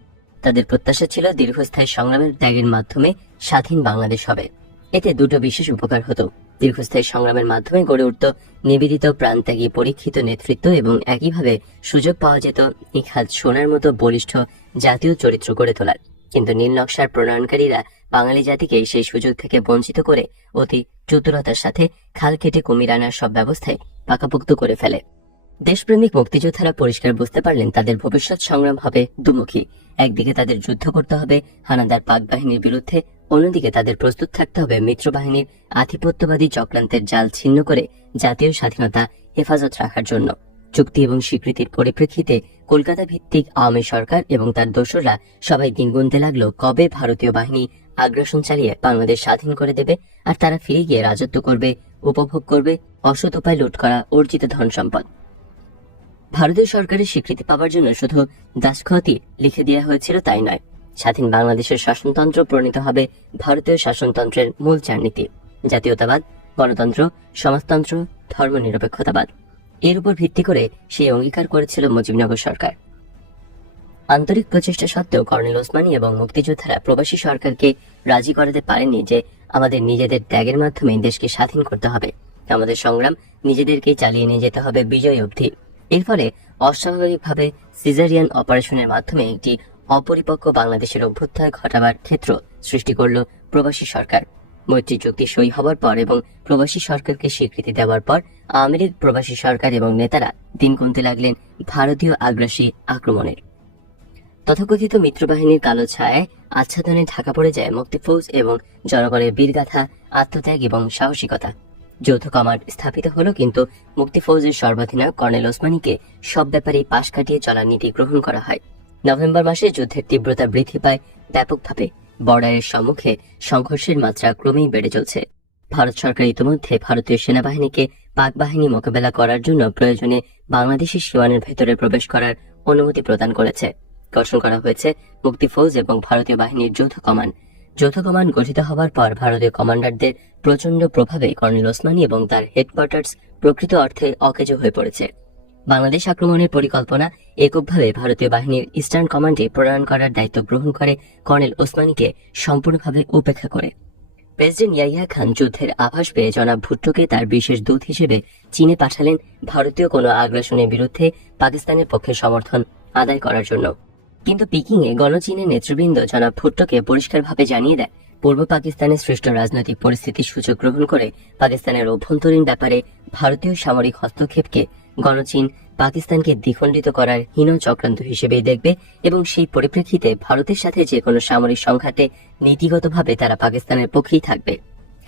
তাদের প্রত্যাশা ছিল দীর্ঘস্থায়ী সংগ্রামের ত্যাগের মাধ্যমে স্বাধীন বাংলাদেশ হবে। এতে দুটো বিশেষ উপকার হতো। দীর্ঘস্থায়ী সংগ্রামের মাধ্যমে গড়ে উঠত নিবেদিত প্রাণত্যাগী পরীক্ষিত নেতৃত্ব এবং একইভাবে সুযোগ পাওয়া যেত নিখাত সোনার মতো বলিষ্ঠ জাতীয় চরিত্র গড়ে তোলার। কিন্তু নীল নকশার প্রণয়নকারীরা বাঙালি জাতিকে সেই সুযোগ থেকে বঞ্চিত করে অতি চতুরতার সাথে খাল কেটে কুমির আনার সব ব্যবস্থায় পাকাপোক্ত করে ফেলে। দেশপ্রেমিক মুক্তিযোদ্ধারা পরিষ্কার বুঝতে পারলেন তাদের ভবিষ্যৎ সংগ্রাম হবে দুমুখী। একদিকে তাদের যুদ্ধ করতে হবে হানাদার পাক বাহিনীর বিরুদ্ধে, অন্যদিকে তাদের প্রস্তুত থাকতে হবে মিত্রবাহিনীর আধিপত্যবাদী চক্রান্তের জাল ছিন্ন করে জাতীয় স্বাধীনতা হেফাজত রাখার জন্য। চুক্তি এবং স্বীকৃতির পরিপ্রেক্ষিতে কলকাতা ভিত্তিক আওয়ামী সরকার এবং তার দোসররা সবাই দিন গুনতে লাগলো কবে ভারতীয় বাহিনী আগ্রাসন চালিয়ে বাংলাদেশ স্বাধীন করে দেবে আর তারা ফিরে গিয়ে রাজত্ব করবে, উপভোগ করবে অসৎ উপায় লুট করা অর্জিত ধন সম্পদ। ভারতীয় সরকারের স্বীকৃতি পাওয়ার জন্য শুধু দাসখতি লিখে দেওয়া হয়েছিল তাই নয়, স্বাধীন বাংলাদেশের শাসনতন্ত্র প্রণীত হবে ভারতীয় শাসনতন্ত্রের মূল চার নীতি: জাতীয়তাবাদ, গণতন্ত্র, সমাজতন্ত্র, ধর্মনিরপেক্ষতাবাদ। এর উপর ভিত্তি করে সেই অঙ্গীকার করেছিল মুজিবনগর সরকার। আন্তরিক প্রচেষ্টা সত্ত্বেও কর্নেল ওসমানী এবং মুক্তিযোদ্ধারা প্রবাসী সরকারকে রাজি করাতে পারেননি যে আমাদের নিজেদের ত্যাগের মাধ্যমে দেশকে স্বাধীন করতে হবে, আমাদের সংগ্রাম নিজেদেরকেই চালিয়ে নিয়ে যেতে হবে বিজয় অবধি। এর ফলে অস্বাভাবিকভাবে সিজারিয়ান অপারেশনের মাধ্যমে একটি অপরিপক্ক বাংলাদেশের অভ্যুত্থান ঘটাবার ক্ষেত্র সৃষ্টি করল প্রবাসী সরকার। মৈত্রী চুক্তি সই হবার পর এবং প্রবাসী সরকারকে স্বীকৃতি দেওয়ার পর আওয়ামী লীগ, প্রবাসী সরকার এবং নেতারা দিন গুনতে লাগলেন ভারতীয় আগ্রাসী আক্রমণের। তথাকথিত মিত্রবাহিনীর কালো ছায়ায় আচ্ছাদনে ঢাকা পড়ে যায় মুক্তিফৌজ এবং জনগণের বীরগাথা, আত্মত্যাগ এবং সাহসিকতা। যৌথ কমান্ড স্থাপিত হলো, কিন্তু মুক্তিফৌজের সর্বাধিনায়ক কর্নেল ওসমানীকে সব ব্যাপারেই পাশ কাটিয়ে চলার নীতি গ্রহণ করা হয়। নভেম্বর মাসে যুদ্ধের তীব্রতা বৃদ্ধি পায় ব্যাপকভাবে। বর্ডারের সম্মুখে সংঘর্ষের মাত্রা ক্রমেই বেড়ে চলছে। ভারত সরকার ইতিমধ্যে ভারতীয় সেনাবাহিনীকে পাক বাহিনী মোকাবেলা করার জন্য প্রয়োজনে বাংলাদেশের সীমানার ভেতরে প্রবেশ করার অনুমতি প্রদান করেছে। গঠন করা হয়েছে মুক্তিফৌজ এবং ভারতীয় বাহিনীর যৌথ কমান্ড। যৌথ কমান্ড গঠিত হওয়ার পর ভারতীয় কমান্ডারদের প্রচন্ড প্রভাবে কর্নেল ওসমানী এবং তার হেডকোয়ার্টার্স প্রকৃত অর্থে অকেজো হয়ে পড়েছে। বাংলাদেশ আক্রমণের পরিকল্পনা এককভাবে ভারতীয় বাহিনীর ইস্টার্ন কমান্ডে প্রণয়ন করার দায়িত্ব গ্রহণ করে কর্নেল ওসমানীকে সম্পূর্ণভাবে উপেক্ষা করে। প্রেসিডেন্ট ইয়াহিয়া খান যুদ্ধের আভাস পেয়ে জনাব ভুট্টোকে তার বিশেষ দূত হিসেবে চীনে পাঠালেন ভারতীয় কোনো আগ্রাসনের বিরুদ্ধে পাকিস্তানের পক্ষে সমর্থন আদায় করার জন্য। কিন্তু পিকিংয়ে গণচীনের নেতৃবৃন্দ জনাব ভুট্টোকে পরিষ্কারভাবে জানিয়ে দেয়, পূর্ব পাকিস্তানে সৃষ্ট রাজনৈতিক পরিস্থিতির সুযোগ গ্রহণ করে পাকিস্তানের অভ্যন্তরীণ ব্যাপারে ভারতীয় সামরিক হস্তক্ষেপকে গণচীন পাকিস্তানকে দ্বিখণ্ডিত করার হীন চক্রান্ত হিসেবেই দেখবে এবং সেই পরিপ্রেক্ষিতে ভারতের সাথে যে কোনো সামরিক সংঘাতে নীতিগতভাবে তারা পাকিস্তানের পক্ষেই থাকবে।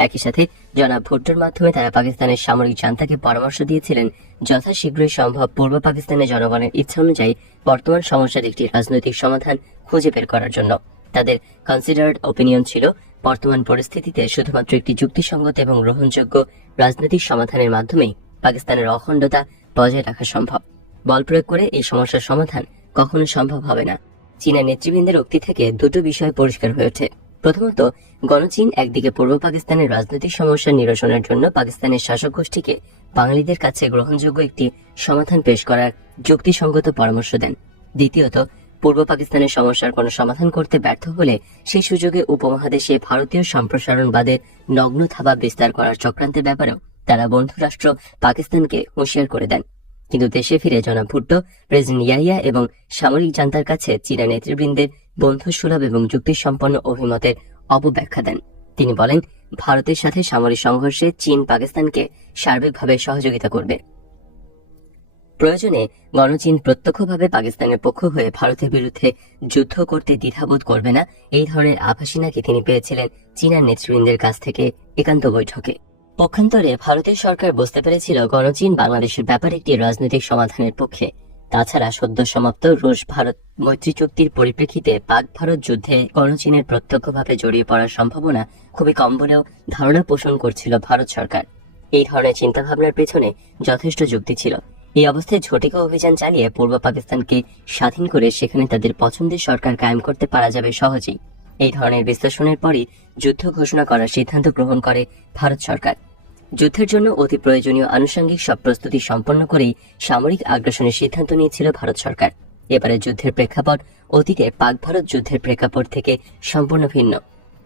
একই সাথে জনাব ভুট্টোর মাধ্যমে তারা পাকিস্তানের সামরিক জান্তাকে পরামর্শ দিয়েছিলেন যথাশীঘ্রই সম্ভব পূর্ব পাকিস্তানের জনগণের ইচ্ছা অনুযায়ী বর্তমান সমস্যার একটি রাজনৈতিক সমাধান খুঁজে বের করার জন্য। তাদের কনসিডার্ড ওপিনিয়ন ছিল, বর্তমান পরিস্থিতিতে শুধুমাত্র একটি যুক্তিসঙ্গত এবং গ্রহণযোগ্য রাজনৈতিক সমাধানের মাধ্যমেই পাকিস্তানের অখণ্ডতা বজায় রাখা সম্ভব। বল প্রয়োগ করে এই সমস্যার সমাধান কখনো সম্ভব হবে না। চীনের নেতৃবৃন্দের উক্তি থেকে দুটো বিষয় পরিষ্কার হয়ে ওঠে। প্রথমত, গণচীন একদিকে পূর্ব পাকিস্তানের রাজনৈতিক সমস্যা নিরসনের জন্য পাকিস্তানের শাসক গোষ্ঠীকে বাঙালিদের কাছে গ্রহণযোগ্য একটি সমাধান পেশ করার যুক্তিসঙ্গত পরামর্শ দেন। দ্বিতীয়ত, পূর্ব পাকিস্তানের সমস্যার কোনো সমাধান করতে ব্যর্থ হলে সেই সুযোগে উপমহাদেশে ভারতীয় সম্প্রসারণবাদের নগ্ন থাবা বিস্তার করার চক্রান্তের ব্যাপারেও তারা বন্ধু রাষ্ট্র পাকিস্তানকে হুঁশিয়ার করে দেন। কিন্তু দেশে ফিরে জনাব ভুট্টো প্রেসিডেন্ট ইয়াহিয়া এবং সামরিক জান্তার কাছে চীনা নেতৃবৃন্দের বন্ধুসুলভ এবং যুক্তিসম্পন্ন অভিমতের অপব্যাখ্যা দেন। তিনি বলেন, ভারতের সাথে সামরিক সংঘর্ষে চীন পাকিস্তানকে সার্বিকভাবে সহযোগিতা করবে। প্রয়োজনে গণচীন প্রত্যক্ষভাবে পাকিস্তানের পক্ষ হয়ে ভারতের বিরুদ্ধে যুদ্ধ করতে দ্বিধাবোধ করবে না, এই ধরনের আভাসই নাকি তিনি পেয়েছিলেন চীনা নেতৃবৃন্দের কাছ থেকে একান্ত বৈঠকে। পক্ষান্তরে ভারতের সরকার বুঝতে পেরেছিল গণচীন বাংলাদেশের ব্যাপারে একটি রাজনৈতিক সমাধানের পক্ষে। তাছাড়া সদ্য সমাপ্ত রুশ ভারত মৈত্রী চুক্তির পরিপ্রেক্ষিতে পাক ভারত যুদ্ধে গণচীনের প্রত্যক্ষভাবে জড়িয়ে পড়ার সম্ভাবনা খুবই কম বলেও ধারণা পোষণ করছিল ভারত সরকার। এই ধরনের চিন্তাভাবনার পেছনে যথেষ্ট যুক্তি ছিল। এই অবস্থায় ঝটিকা অভিযান চালিয়ে পূর্ব পাকিস্তানকে স্বাধীন করে সেখানে তাদের পছন্দের সরকার কায়েম করতে পারা যাবে সহজেই। এই ধরনের বিশ্লেষণের পরই যুদ্ধ ঘোষণা করার সিদ্ধান্ত গ্রহণ করে ভারত সরকার। যুদ্ধের জন্য অতি প্রয়োজনীয় আনুষঙ্গিক সব প্রস্তুতি সম্পন্ন করেই সামরিক আগ্রাসনের সিদ্ধান্ত নিয়েছিল ভারত সরকার। এবারে যুদ্ধের প্রেক্ষাপট অতীতে পাক ভারত যুদ্ধের প্রেক্ষাপট থেকে সম্পূর্ণ ভিন্ন।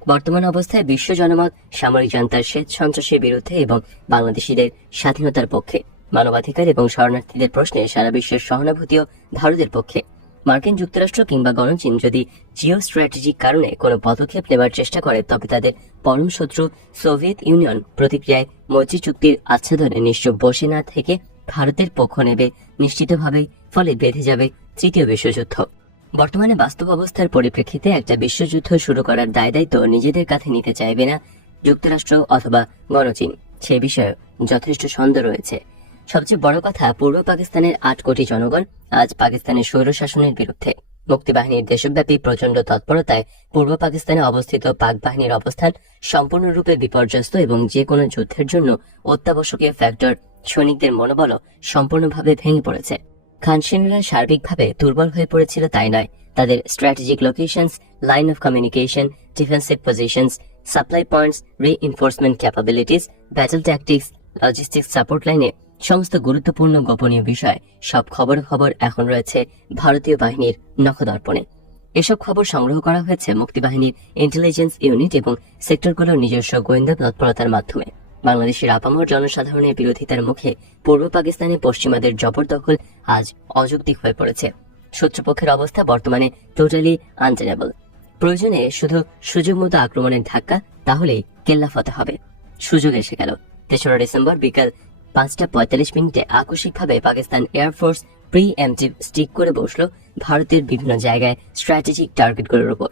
বর্তমান অবস্থায় বিশ্ব জনমত সামরিক জান্তার শ্বেত সন্ত্রাসের বিরুদ্ধে এবং বাংলাদেশিদের স্বাধীনতার পক্ষে। মানবাধিকার এবং শরণার্থীদের প্রশ্নে সারা বিশ্বের সহানুভূতিও ভারতের পক্ষে। মার্কিন যুক্তরাষ্ট্র কিংবা গণচীন যদি জিও স্ট্র্যাটেজিক কারণে কোনো পদক্ষেপ নেবার চেষ্টা করে, তবে তাদের পরম শত্রু সোভিয়েত ইউনিয়ন প্রতিক্রিয়ায় মৈত্রী চুক্তির আচ্ছাদনে নিশ্চয় বসে না থেকে ভারতের পক্ষ নেবে নিশ্চিতভাবেই, ফলে বেঁধে যাবে তৃতীয় বিশ্বযুদ্ধ। বর্তমানে বাস্তব অবস্থার পরিপ্রেক্ষিতে একটা বিশ্বযুদ্ধ শুরু করার দায়-দায়িত্ব নিজেদের কাঁধে নিতে চাইবে না যুক্তরাষ্ট্র অথবা গণচীন, সে বিষয়ে যথেষ্ট সন্দেহ রয়েছে। সবচেয়ে বড় কথা, পূর্ব পাকিস্তানের 8 কোটি জনগণ আজ পাকিস্তানের স্বৈরশাসনের বিরুদ্ধে। মুক্তিবাহিনীর দেশব্যাপী প্রচন্ড তৎপরতায় পূর্ব পাকিস্তানে অবস্থিত পাক বাহিনীর অবস্থান সম্পূর্ণরূপে বিপর্যস্ত এবং যে কোনো যুদ্ধের জন্য অত্যাবশ্যকীয় ফ্যাক্টর সৈনিকদের মনোবলও সম্পূর্ণভাবে ভেঙে পড়েছে। খান সেনারা সার্বিকভাবে দুর্বল হয়ে পড়েছিল তাই নয়, তাদের strategic locations, line of communication, defensive positions, supply points, reinforcement capabilities, battle tactics, logistics support লাইনে সমস্ত গুরুত্বপূর্ণ গোপনীয় বিষয়, সব খবর এখন রয়েছে ভারতীয় বাহিনীর নখদর্পণে। এসব খবর সংগ্রহ করা হয়েছে মুক্তিবাহিনীর ইন্টেলিজেন্স ইউনিট এবং সেক্টরগুলোর নিজস্ব গোয়েন্দা তৎপরতার মাধ্যমে। বাংলাদেশের আপামর জনসাধারণের বিরোধিতার মুখে পূর্ব পাকিস্তানে পশ্চিমাদের জবরদখল আজ অযৌক্তিক হয়ে পড়েছে। শত্রুপক্ষের অবস্থা বর্তমানে টোটালি আনটেনেবল। প্রয়োজনে শুধু সুযোগ মতো আক্রমণের ধাক্কা, তাহলেই কেল্লা ফতে হবে। সুযোগ এসে গেল। 3রা ডিসেম্বর বিকাল 5:45 আকস্মিকভাবে পাকিস্তান এয়ারফোর্স প্রি-এমপ্টিভ স্টিক করে বসল ভারতের বিভিন্ন জায়গায় স্ট্র্যাটেজিক টার্গেটগুলোর উপর।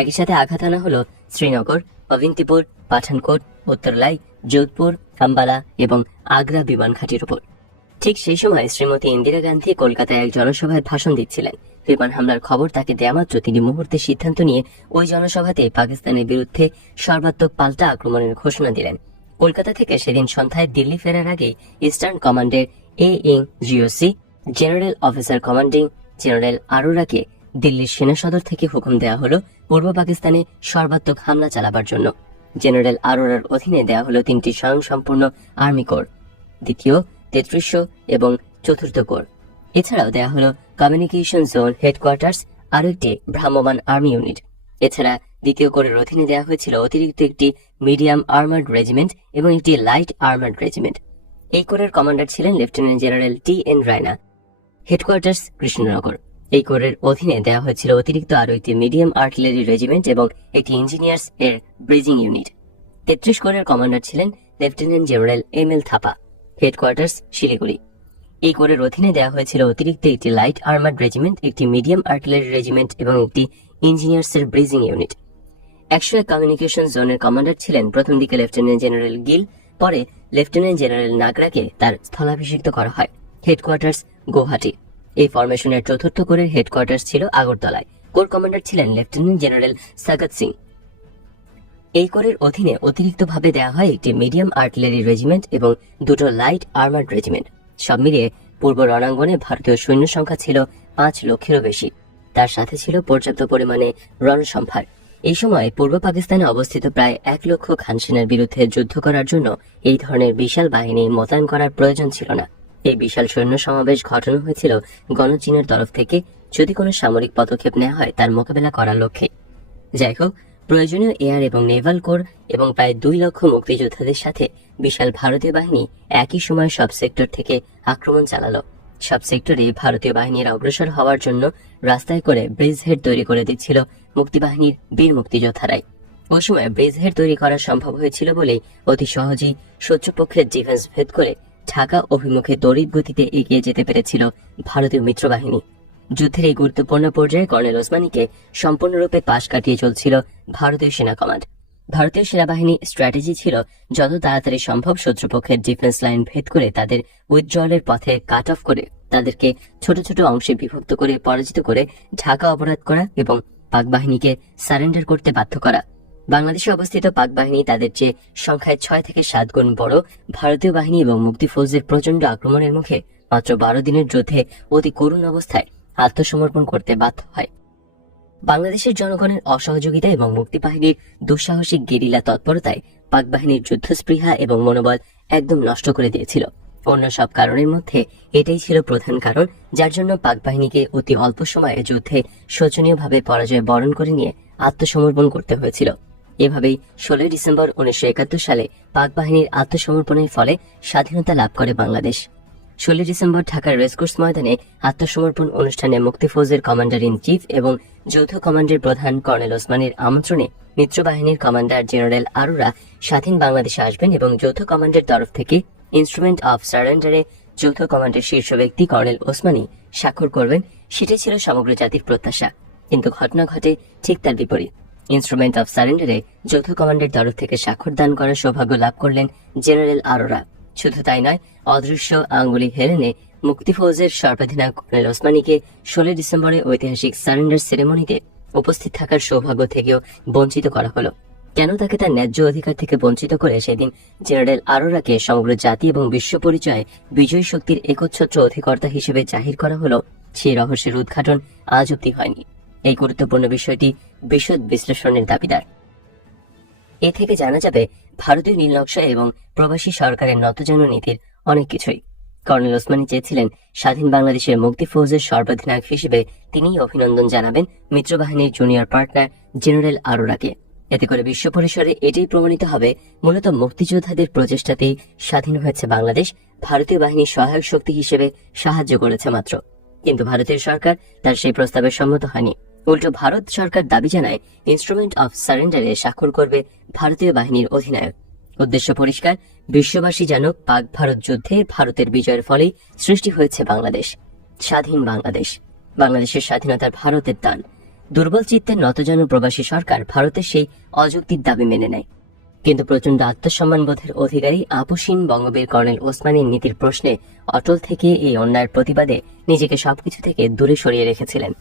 একই সাথে আঘাত আনা হলো শ্রীনগর, অবিন্তিপুর, পাঠানকোট, উত্তরলাই, যোধপুর, আম্বালা এবং আগ্রা বিমান ঘাঁটির উপর। ঠিক সেই সময় শ্রীমতী ইন্দিরা গান্ধী কলকাতায় এক জনসভায় ভাষণ দিচ্ছিলেন। বিমান হামলার খবর তাকে দেয়া মাত্র তিনি মুহূর্তে সিদ্ধান্ত নিয়ে ওই জনসভাতে পাকিস্তানের বিরুদ্ধে সর্বাত্মক পাল্টা আক্রমণের ঘোষণা দিলেন। কলকাতা থেকে সেদিন সন্ধ্যায় দিল্লি ফেরার আগে ইস্টার্ন কমান্ডের ANGOC general officer commanding general আরোরাকে দিল্লির সেনা সদর থেকে হুকুম দেওয়া হলো পূর্ব পাকিস্তানে সর্বাত্মক হামলা চালাবার জন্য। জেনারেল আরোরার অধীনে দেওয়া হলো 3টি স্বয়ংসম্পূর্ণ আর্মি কোর, 2য়, 3300 এবং 4র্থ কোর। এছাড়াও দেওয়া হলো কমিউনিকেশন জোন হেডকোয়ার্টার্স, আরও একটি ভ্রাম্যমাণ আর্মি ইউনিট। এছাড়া 2য় কোরের অধীনে দেওয়া হয়েছিল অতিরিক্ত একটি মিডিয়াম আর্মার্ড রেজিমেন্ট এবং একটি লাইট আর্মার্ড রেজিমেন্ট। এই কোরের কমান্ডার ছিলেন lieutenant general TN Raina. Headquarters Krishnanagar. এই কোরের অধীনে দেওয়া হয়েছিল অতিরিক্ত আরও একটি মিডিয়াম আর্টিলারি রেজিমেন্ট এবং একটি ইঞ্জিনিয়ার্স এর ব্রিজিং ইউনিট। 33 কোরের কমান্ডার ছিলেন lieutenant general ML Thapa. Headquarters Siliguri. এই কোরের অধীনে দেওয়া হয়েছিল অতিরিক্ত একটি লাইট আর্মার্ড রেজিমেন্ট, একটি মিডিয়াম আর্টিলারি রেজিমেন্ট এবং একটি ইঞ্জিনিয়ার্স এর ব্রিজিং ইউনিট। 101 কমিউনিকেশন জোনের কমান্ডার ছিলেন প্রথম দিকে লেফটেন্যান্ট জেনারেল গিল, পরে লেফটেন্যান্ট জেনারেল নাগরাকে তার স্থলাভিষিক্ত করা হয়। হেডকোয়ার্টার্স গৌহাটি। এই ফরমেশনের 4র্থ কোরের হেডকোয়ার্টার্স ছিল আগরতলায়। কোর কমান্ডার ছিলেন লেফটেন্যান্ট জেনারেল সাগত সিং। এই কোরের অধীনে অতিরিক্তভাবে দেওয়া হয় একটি মিডিয়াম আর্টিলারি রেজিমেন্ট এবং 2টো লাইট আর্মার্ড রেজিমেন্ট। সব মিলিয়ে পূর্ব রণাঙ্গনে ভারতীয় সৈন্য সংখ্যা ছিল 5 লক্ষেরও বেশি। তার সাথে ছিল পর্যাপ্ত পরিমাণে রণসম্ভার। এই সময় পূর্ব পাকিস্তানে অবস্থিত প্রায় 1 লক্ষ খান সেনার বিরুদ্ধে যুদ্ধ করার জন্য এই ধরনের বিশাল বাহিনী মোতায়েন করার প্রয়োজন ছিল না। এই বিশাল সৈন্য সমাবেশ ঘটানো হয়েছিল গণচীনের তরফ থেকে, যদি কোনো সামরিক পদক্ষেপ নেওয়া হয় তার মোকাবেলা করার লক্ষ্যে। যাই হোক, প্রয়োজনীয় এয়ার এবং নেভাল কোর এবং প্রায় 2 লক্ষ মুক্তিযোদ্ধাদের সাথে বিশাল ভারতীয় বাহিনী একই সময় সব সেক্টর থেকে আক্রমণ চালালো। সব সেক্টরে ভারতীয় বাহিনীর অগ্রসর হওয়ার জন্য রাস্তায় করে ব্রিজ হেড তৈরি করে দিচ্ছিল মুক্তিবাহিনীর বীর মুক্তিযোদ্ধারাই। ওই সময় ব্রিজ হেড তৈরি করা সম্ভব হয়েছিল বলেই অতি সহজেই শত্রুপক্ষের ডিফেন্স ভেদ করে ঢাকা অভিমুখে তড়িৎ গতিতে এগিয়ে যেতে পেরেছিল ভারতীয় মিত্রবাহিনী। যুদ্ধের এই গুরুত্বপূর্ণ পর্যায়ে কর্নেল ওসমানীকে সম্পূর্ণরূপে পাশ কাটিয়ে চলছিল ভারতীয় সেনা কমান্ড। ভারতীয় সেনাবাহিনী স্ট্র্যাটেজি ছিল যত তাড়াতাড়ি সম্ভব শত্রুপক্ষের ডিফেন্স লাইন ভেদ করে তাদের উইথড্রয়ালের পথে কাট অফ করে তাদেরকে ছোট ছোট অংশে বিভক্ত করে পরাজিত করে ঢাকা অবরোধ করা এবং পাক বাহিনীকে সারেন্ডার করতে বাধ্য করা। বাংলাদেশে অবস্থিত পাক বাহিনী তাদের চেয়ে সংখ্যায় 6 থেকে 7 গুণ বড় ভারতীয় বাহিনী এবং মুক্তি ফৌজের প্রচন্ড আক্রমণের মুখে মাত্র 12 দিনের যুদ্ধে অতি করুণ অবস্থায় আত্মসমর্পণ করতে বাধ্য হয়। বাংলাদেশের জনগণের অসহযোগিতা এবং মুক্তিবাহিনীর দুঃসাহসিক গেরিলা তৎপরতায় পাক বাহিনীর যুদ্ধস্পৃহা এবং মনোবল একদম নষ্ট করে দিয়েছিল। অন্য সব কারণের মধ্যে এটাই ছিল প্রধান কারণ যার জন্য পাক বাহিনীকে অতি অল্প সময়ে যুদ্ধে শোচনীয়ভাবে পরাজয় বরণ করে নিয়ে আত্মসমর্পণ করতে হয়েছিল। এভাবেই 16 ডিসেম্বর 1971 সালে পাক বাহিনীর আত্মসমর্পণের ফলে স্বাধীনতা লাভ করে বাংলাদেশ। 16 ডিসেম্বর ঢাকার রেসকোর্স ময়দানে আত্মসমর্পণ অনুষ্ঠানে মুক্তি ফৌজের কমান্ডার ইন চিফ এবং যৌথ কমান্ডের প্রধান কর্নেল ওসমানীর আমন্ত্রণে মিত্রবাহিনীর কমান্ডার জেনারেল আরোরা স্বাধীন বাংলাদেশে আসবেন এবং যৌথ কমান্ডের তরফ থেকে ইনস্ট্রুমেন্ট অফ সারেন্ডারে যৌথ কমান্ডের শীর্ষ ব্যক্তি কর্নেল ওসমানী স্বাক্ষর করবেন। সেটাই ছিল সমগ্র জাতির প্রত্যাশা। কিন্তু ঘটনা ঘটে ঠিক তার বিপরীত। ইনস্ট্রুমেন্ট অফ সারেন্ডারে যৌথ কমান্ডের তরফ থেকে স্বাক্ষর দান করার সৌভাগ্য লাভ করলেন জেনারেল আরোরা। শুধু তাই নয়, অদৃশ্য আঙ্গুলি হেরেনে মুক্তিফৌজের সর্বাধিনায়ক কর্নেল ওসমানীকে 16 ডিসেম্বরে ঐতিহাসিক সারেন্ডার সেরেমনিতে উপস্থিত থাকার সৌভাগ্য থেকেও বঞ্চিত করা হলো। কেন তাকে তার ন্যায্য অধিকার থেকে বঞ্চিত করে সেদিন জেনারেল আরোরাকে সমগ্র জাতি এবং বিশ্ব পরিচয়ে বিজয়ী শক্তির একচ্ছত্র অধিকর্তা হিসেবে জাহির করা হলো, সেই রহস্যের উদ্ঘাটন আজ অব্দি হয়নি। এই গুরুত্বপূর্ণ বিষয়টি বিশদ বিশ্লেষণের দাবিদার। এ থেকে জানা যাবে ভারতীয় নীলনকশা এবং প্রবাসী সরকারের নতজানু নীতির অনেক কিছুই। কর্নেল ওসমানী চেয়েছিলেন স্বাধীন বাংলাদেশের মুক্তিফৌজের সর্বাধিনায়ক হিসেবে তিনিই অভিনন্দন জানাবেন মিত্রবাহিনীর জুনিয়র পার্টনার জেনারেল আরোরাকে। এতে করে বিশ্ব পরিসরে এটাই প্রমাণিত হবে মূলত মুক্তিযোদ্ধাদের প্রচেষ্টাতেই স্বাধীন হয়েছে বাংলাদেশ, ভারতীয় বাহিনীর সহায়ক শক্তি হিসেবে সাহায্য করেছে মাত্র। কিন্তু ভারতীয় সরকার তার সেই প্রস্তাবে সম্মত হয়নি। উল্টো ভারত সরকার দাবি জানায় ইনস্ট্রুমেন্ট অফ সারেন্ডারে স্বাক্ষর করবে ভারতীয় বাহিনীর অধিনায়ক। উদ্দেশ্য পরিষ্কার, বিশ্ববাসী জানুক পাক ভারত যুদ্ধে ভারতের বিজয়ের ফলেই সৃষ্টি হয়েছে বাংলাদেশ, স্বাধীন বাংলাদেশ। বাংলাদেশের স্বাধীনতার ভারতের দান। দুর্বল চিত্তের নতজানু প্রবাসী সরকার ভারতের সেই অযৌক্তিক দাবি মেনে নেয়। কিন্তু প্রচন্ড আত্মসম্মানবোধের অধিকারী আপসীন বঙ্গবীর কর্নেল ওসমানীর নীতির প্রশ্নে অটল থেকে এই অন্যায়ের প্রতিবাদে নিজেকে সবকিছু থেকে দূরে সরিয়ে রেখেছিলেন।